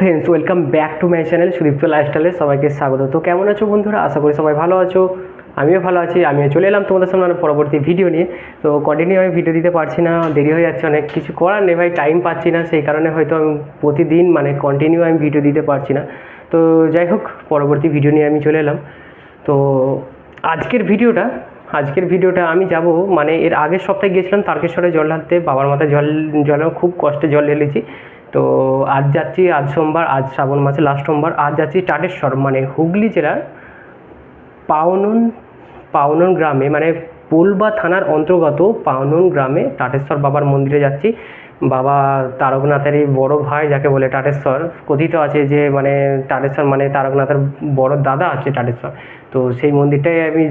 Friends, welcome back to my channel Sudipta লাইফস্টাইলে সবাইকে স্বাগত। তো কেমন আছো বন্ধুরা? আশা করি সবাই ভালো আছো। আমিও ভালো আছি। আমিও চলে এলাম তোমাদের সামনে পরবর্তী ভিডিও নিয়ে। তো কন্টিনিউ আমি ভিডিও দিতে পারছি না, দেরি হয়ে যাচ্ছে, অনেক কিছু করার নেই ভাই, টাইম পাচ্ছি না, সেই কারণে হয়তো আমি প্রতিদিন কন্টিনিউ আমি ভিডিও দিতে পারছি না। তো যাই হোক, পরবর্তী ভিডিও নিয়ে আমি চলে এলাম। তো আজকের ভিডিওটা আমি যাব, এর আগের সপ্তাহে গিয়েছিলাম তারকেশ্বরে জল ঢালতে, বাবার মাথায় জল খুব কষ্টে জল ঢেলেছি। তো আজ যাচ্ছি, আজ সোমবার, আজ শ্রাবণ মাসে লাস্ট সোমবার, আজ যাচ্ছি টাটেশ্বর, হুগলি জেলার পাওনন গ্রামে, পোলবা থানার অন্তর্গত পাওনন গ্রামে টাটেশ্বর বাবার মন্দিরে যাচ্ছি। বাবা তারকনাথেরই বড় ভাই যাকে বলে টাটেশ্বর, কথিত আছে যে টাটেশ্বর তারকনাথের বড় দাদা আছে টাটেশ্বর। তো সেই মন্দিরটাই আমি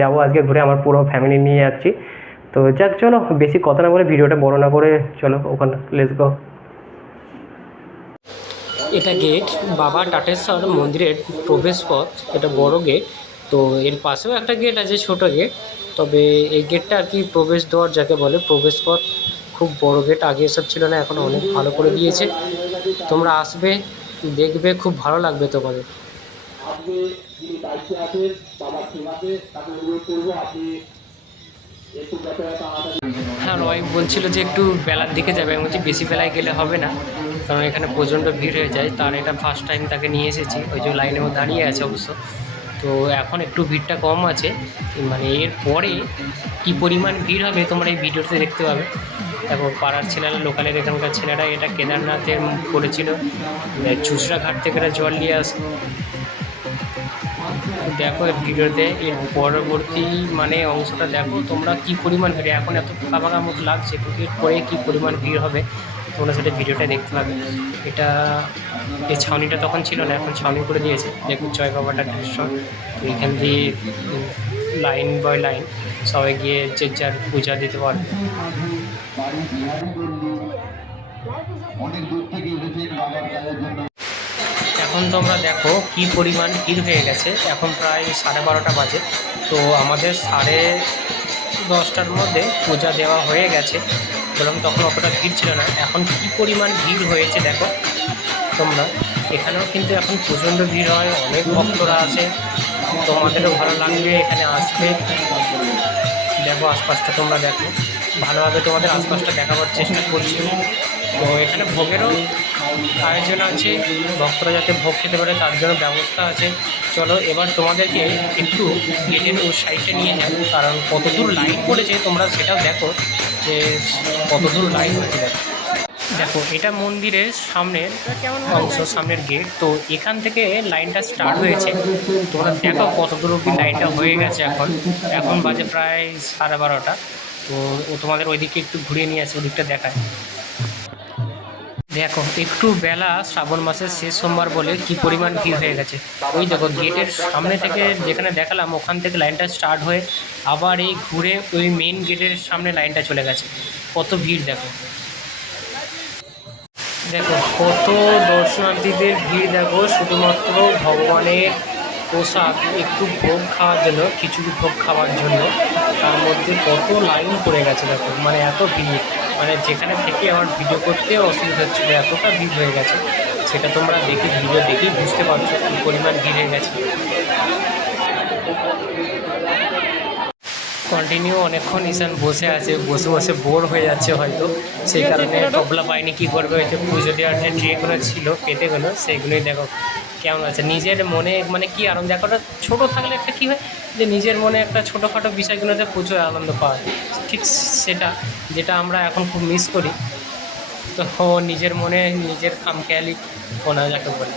যাব আজকে ঘুরে, আমার পুরো ফ্যামিলি নিয়ে যাচ্ছি। তো যাক, চলো বেশি কথা না বলে, ভিডিওটা বড় না করে চলো ওখানে লেটস গো। এটা গেট, বাবা টাটেশ্বর মন্দিরের প্রবেশ পথ। এটা বড় গেট। তো এর পাশেও একটা গেট আছে, ছোট গেট। তবে এই গেটটা আর কি প্রবেশ দ্বার যাকে বলে, প্রবেশ পথ। খুব বড় গেট, আগে এসব ছিল না, এখন অনেক ভালো করে দিয়েছে। তোমরা আসবে, দেখবে, খুব ভালো লাগবে তোমাদের। হ্যাঁ, রয় বলছিল যে একটু বেলার দিকে যাবে। আমি বলছি বেশি বেলায় গেলে হবে না, কারণ এখানে প্রচণ্ড ভিড় হয়ে যায়। তার এটা ফার্স্ট টাইম তাকে নিয়ে এসেছি, ওই যে লাইনেও দাঁড়িয়ে আছে অবশ্য। তো এখন একটু ভিড়টা কম আছে, এর পরে কী পরিমাণ ভিড় হবে তোমরা এই ভিডিওতে দেখতে পাবে। তারপর পাড়ার ছেলেরা, লোকালের এখানকার ছেলেরা এটা কেদারনাথে করেছিল, চুচড়া ঘাট থেকে এরা জল নিয়ে আসে। দেখো এর ভিডিওতে, এর পরবর্তী অংশটা দেখো তোমরা, কী পরিমাণ ভিড়। এখন এত ফাঁকা ফাঁকা মতো লাগছে, কিন্তু এর পরে কী পরিমাণ ভিড় হবে তোমরা সেটা ভিডিওটা দেখতে পাবে। এটা এই ছাউনিটা তখন ছিল না, এখন ছাউনি করে দিয়েছে। দেখুন জয় বাবা টাটেশ্বর। তো এখান দিয়ে লাইন বাই লাইন সবাই গিয়ে যে যার পূজা দিতে পারবে। এখন তোমরা দেখো কি পরিমাণ ভিড় হয়ে গেছে। এখন প্রায় 12:30 বাজে। তো আমাদের 10:30টার মধ্যে পূজা দেওয়া হয়ে গেছে। বললাম তখন অতটা ভিড় ছিল না, এখন কি পরিমাণ ভিড় হয়েছে দেখো তোমরা। এখানেও কিন্তু এখন প্রচণ্ড ভিড় হয়, অনেক ভক্তরা আসে। তোমাদেরও ভালো লাগবে, এখানে আসবে। দেখো আশপাশটা তোমরা দেখো ভালোভাবে, তোমাদের আশপাশটা দেখাবার চেষ্টা করছি। তো এখানে ভোগেরও আয়োজন আছে, ভক্তরা যাতে ভোগ খেতে পারে তার জন্য ব্যবস্থা আছে। চলো এবার তোমাদেরকে একটু গেটের ওই সাইডে নিয়ে যাবো, কারণ কতদূর লাইন পড়েছে তোমরা সেটাও দেখো, যে কতদূর লাইন হচ্ছে। দেখো এটা মন্দিরের সামনের অংশ, সামনের গেট। তো এখান থেকে লাইনটা স্টার্ট হয়েছে, তোমরা দেখো কত দূর অব্দি লাইনটা হয়ে গেছে। এখন বাজে প্রায় 12:30। তো ও তোমাদের ওইদিকে একটু ঘুরিয়ে নিয়ে আসে, ওদিকটা দেখায়। দেখো একটু বেলা, শ্রাবণ মাসের শেষ সোমবার বলে কি পরিমাণ ভিড় হয়ে গেছে। ওই দেখো গেটের সামনে থেকে যেখানে দেখালাম, ওখান থেকে লাইনটা স্টার্ট হয়ে আবার এই ঘুরে ওই মেইন গেটের সামনে লাইনটা চলে গেছে। কত ভিড় দেখো, দেখো কত দর্শনার্থীদের ভিড় দেখো, শুধুমাত্র ভগবানের প্রসাদ একটু ভোগ খাওয়ার জন্য, খিচুড়ি ভোগ খাওয়ার জন্য। তার মধ্যে কত লাইন পড়ে গেছে দেখো, এত ভিড়, যেখানে থেকে আমার ভিডিও করতে অসুবিধা হচ্ছিলো, এতটা ভিড় হয়ে গেছে। সেটা তোমরা ভিডিও দেখেই বুঝতে পারছো কী পরিমাণ ভিড় হয়ে গেছে। কন্টিনিউ অনেকক্ষণ ঈশান বসে আছে, বসে বসে বোর হয়ে যাচ্ছে হয়তো, সেই কারণে তবলা পায়নি। কী করবে, হয়তো পুজো দেওয়ার যে ট্রেগুলো ছিল পেতেগুলো, সেইগুলোই দেখো কেমন আছে। নিজের মনে কি আনন্দ, একটা ছোটো থাকলে একটা কী হয়, যে নিজের মনে একটা ছোটোখাটো বিষয়গুলোতে প্রচুর আনন্দ পাওয়া যায়। ঠিক সেটা যেটা আমরা এখন খুব মিস করি। তো নিজের মনে নিজের খামখেয়ালি কোনা যাকে বলে।